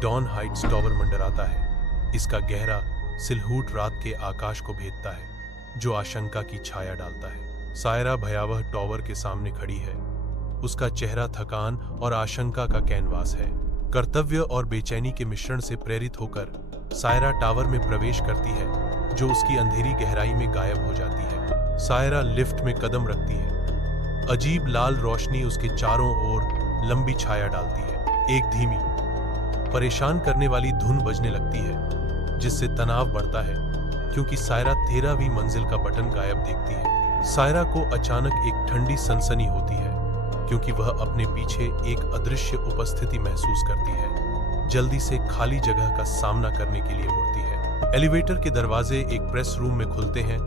Don Heights tower मंडराता है। इसका गहरा सिलहूट रात के आकाश को भेदता है, जो आशंका की छाया डालता है। सायरा भयावह टावर के सामने खड़ी है। उसका चेहरा थकान और आशंका का कैनवास है। कर्तव्य और बेचैनी के मिश्रण से प्रेरित होकर सायरा टावर में प्रवेश करती है, जो उसकी अंधेरी गहराई में गायब हो जाती है। सायरा लिफ्ट में कदम रखती है। अजीब लाल रोशनी उसके चारों ओर लंबी छाया डालती है। एक धीमी, परेशान करने वाली धुन बजने लगती है, जिससे तनाव बढ़ता है, क्योंकि सायरा 13वीं मंजिल का बटन गायब देखती है। सायरा को अचानक एक ठंडी सनसनी होती है, क्योंकि वह अपने पीछे एक अदृश्य उपस्थिति महसूस करती है। जल्दी से खाली जगह का सामना करने के लिए मुड़ती है। एलिवेटर के दरवाजे एक प्रेस रूम में खुलते हैं,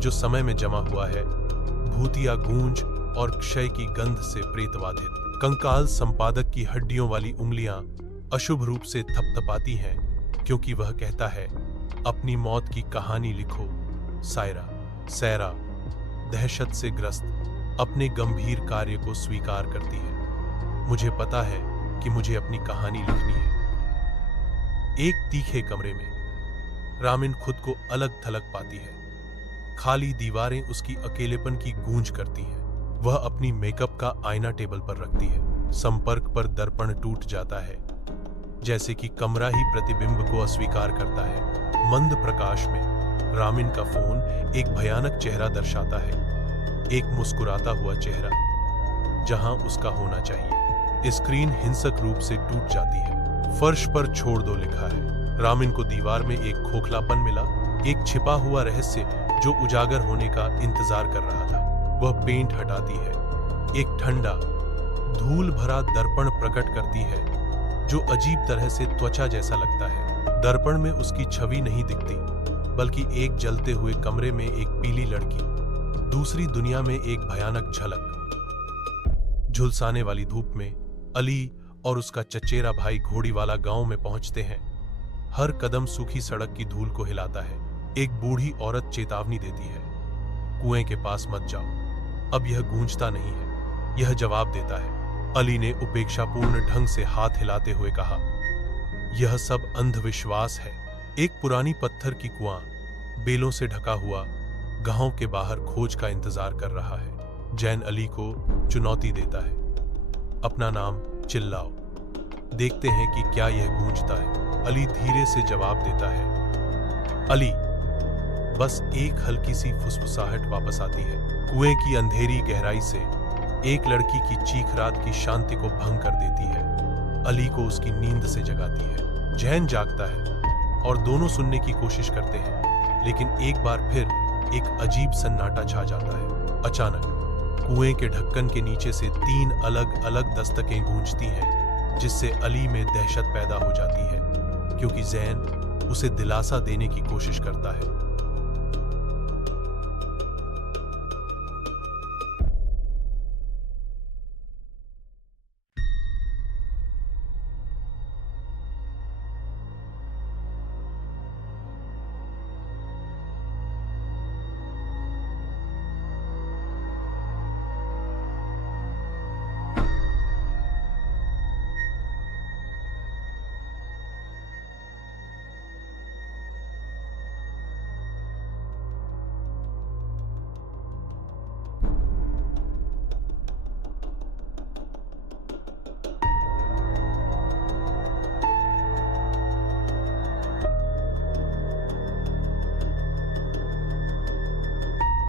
जो समय में जमा हुआ है, भूतिया गूंज और क्षय की गंध से प्रेतवाधित। कंकाल संपादक की हड्डियों वाली उंगलियां अशुभ रूप से थपथपाती हैं, क्योंकि वह कहता है, अपनी मौत की कहानी लिखो सायरा दहशत से ग्रस्त अपने गंभीर कार्य को स्वीकार करती है। मुझे पता है कि मुझे अपनी कहानी लिखनी है। एक तीखे कमरे में रामिन खुद को अलग थलग पाती है। खाली दीवारें उसकी अकेलेपन की गूंज करती हैं। वह अपनी मेकअप का आईना टेबल पर रखती है। संपर्क पर दर्पण टूट जाता है, जैसे कि कमरा ही प्रतिबिंब को अस्वीकार करता है। मंद प्रकाश में रामिन का फोन एक भयानक चेहरा दर्शाता है, एक मुस्कुराता हुआ चेहरा, जहां उसका होना चाहिए। स्क्रीन हिंसक रूप से टूट जाती है। फर्श पर छोड़ दो लिखा है। रामिन को दीवार में एक खोखलापन मिला, एक छिपा हुआ रहस्य जो उजागर होने का इंतजार कर रहा था। वह पेंट हटाती है। एक ठंडा, धूल भरा दर्पण प्रकट करती है, जो अजीब तरह से त्वचा जैसा लगता है। दर्पण में उसकी छवि नहीं दिखती, बल्कि एक जलते हुए कमरे में एक पीली लड़की, दूसरी दुनिया में एक भयानक झलक। झुलसाने वाली धूप में अली और उसका चचेरा भाई घोड़ीवाला गांव में पहुंचते हैं। हर कदम सूखी सड़क की धूल को हिलाता है। एक बूढ़ी औरत चेतावनी देती है, कुएं के पास मत जाओ। अब यह गूंजता नहीं है, यह जवाब देता है। अली ने उपेक्षापूर्ण ढंग से हाथ हिलाते हुए कहा, यह सब अंधविश्वास है। एक पुरानी पत्थर की कुआं बेलों से ढका हुआ गांव के बाहर खोज का इंतजार कर रहा है। जैन अली को चुनौती देता है, अपना नाम चिल्लाओ, देखते हैं कि क्या यह गूंजता है। अली धीरे से जवाब देता है, अली। बस एक हल्की सी फुसफुसाहट वापस आती है। कुएं की अंधेरी गहराई से एक लड़की की चीख रात की शांति को भंग कर देती है। अली को उसकी नींद से जगाती है। जैन जागता है और दोनों सुनने की कोशिश करते हैं, लेकिन एक बार फिर एक अजीब सन्नाटा छा जाता है। अचानक कुएं के ढक्कन के नीचे से 3 अलग अलग दस्तकें गूंजती हैं, जिससे अली में दहशत पैदा हो जाती है, क्योंकि जैन उसे दिलासा देने की कोशिश करता है।